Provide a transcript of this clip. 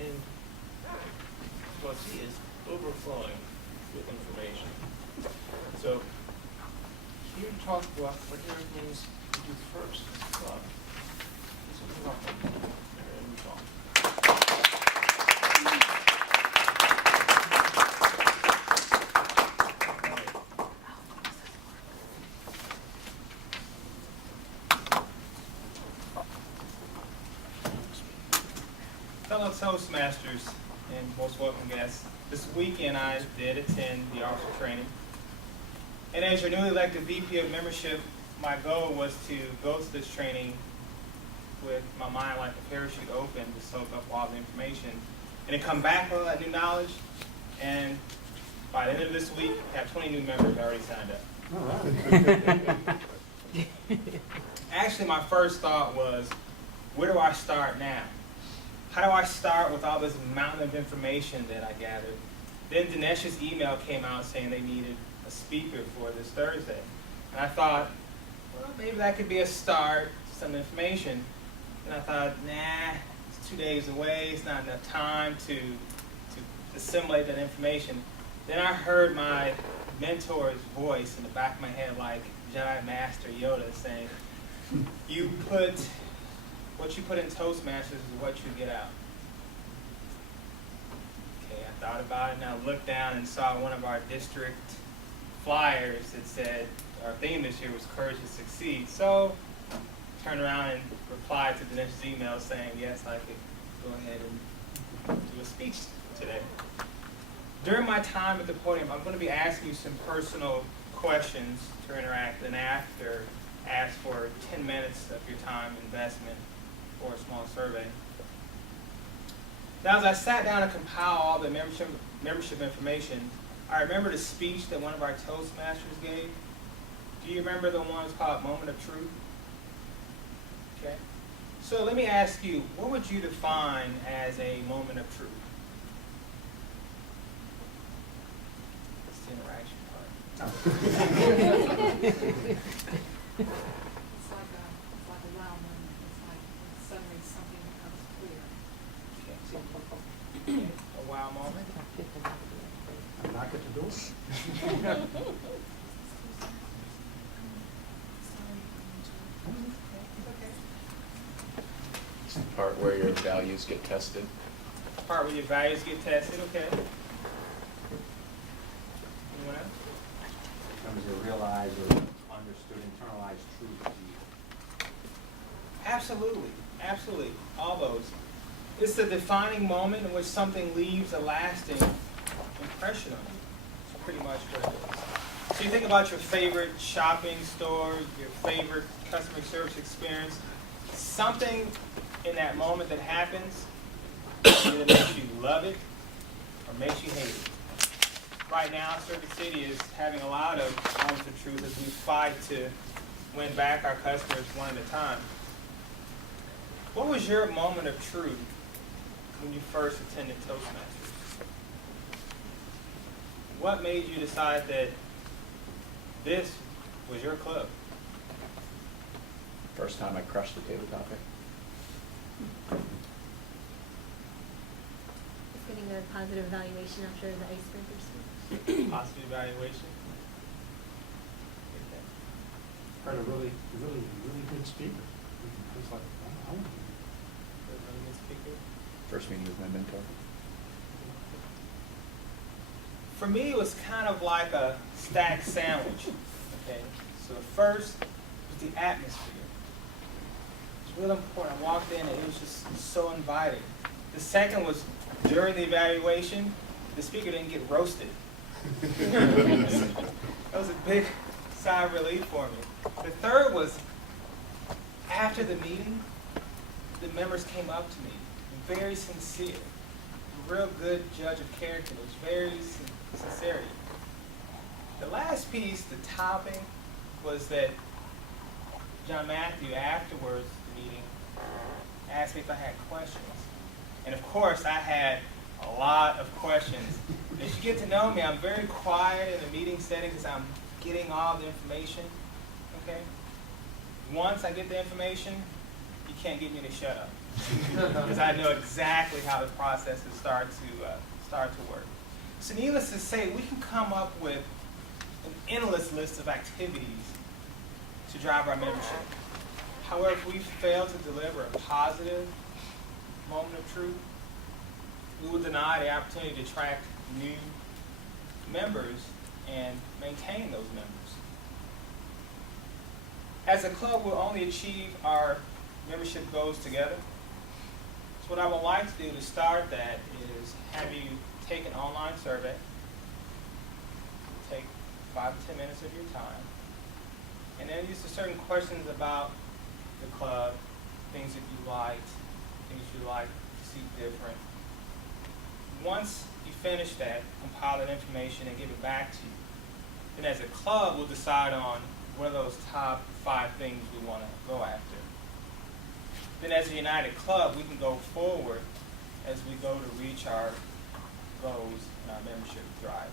and what I see is overflowing with information. So here to talk about what Eric means to do first as a club. This is welcome, Aaron Shaw. Fellow Toastmasters and most welcome guests, this weekend I did attend the officer training. And as your newly elected VP of membership, my goal was to go to this training with my mind like a parachute open to soak up all the information and then come back with all that new knowledge. And by the end of this week, I have 20 new members already signed up. Actually, my first thought was, where do I start now? How do I start with all this mountain of information that I gathered? Then Dinesh's email came out saying they needed a speaker for this Thursday. And I thought, well, maybe that could be a start, some information. And I thought, nah, it's 2 days away, it's not enough time to assimilate that information. Then I heard my mentor's voice in the back of my head like Jedi Master Yoda saying, what you put in Toastmasters is what you get out. Okay, I thought about it and I looked down and saw one of our district flyers that said our theme this year was Courage to Succeed. So I turned around and replied to Dinesh's email saying, yes, I could go ahead and do a speech today. During my time at the podium, I'm going to be asking you some personal questions to interact, and after, ask for 10 minutes of your time investment for a small survey. Now, as I sat down to compile all the membership information, I remember the speech that one of our Toastmasters gave. Do you remember the one that's called Moment of Truth? Okay. So let me ask you, what would you define as a moment of truth? It's the interaction part. It's like a wow moment. It's like when suddenly something becomes clear. Okay. A wow moment. I'm not going to do it. It's the part where your values get tested. Part where your values get tested, okay. Anyone else? Comes to realize or understood, internalized truth. Absolutely, absolutely, all those. It's the defining moment in which something leaves a lasting impression on you. That's pretty much what it is. So you think about your favorite shopping store, your favorite customer service experience, something in that moment that happens either makes you love it or makes you hate it. Right now, Circuit City is having a lot of moments of truth as we fight to win back our customers one at a time. What was your moment of truth when you first attended Toastmasters? What made you decide that this was your club? First time I crushed the table topic. Getting a positive evaluation after the icebreaker speech. Positive evaluation. Heard a really good speaker. It's like, I want to be. First meeting with my mentor. For me, it was kind of like a stacked sandwich. Okay, so the first was the atmosphere. It's real important. I walked in and it was just so inviting. The second was during the evaluation, the speaker didn't get roasted. That was a big sigh of relief for me. The third was after the meeting, the members came up to me, very sincere, a real good judge of character. It was very sincerity. The last piece, the topping, was that John Matthew, afterwards the meeting, asked me if I had questions. And of course, I had a lot of questions. As you get to know me, I'm very quiet in the meeting setting because I'm getting all the information, okay? Once I get the information, you can't get me to shut up. because I know exactly how the processes start to work. So needless to say, we can come up with an endless list of activities to drive our membership. However, if we fail to deliver a positive moment of truth, we will deny the opportunity to attract new members and maintain those members. As a club, we'll only achieve our membership goals together. So what I would like to do to start that is have you take an online survey. Take 5 to 10 minutes of your time. And then use certain questions about the club, things that you liked, things you like to see different. Once you finish that, compile that information and give it back to you. Then as a club, we'll decide on what are those top 5 things we want to go after. Then as a united club, we can go forward as we go to reach our goals and our membership drive.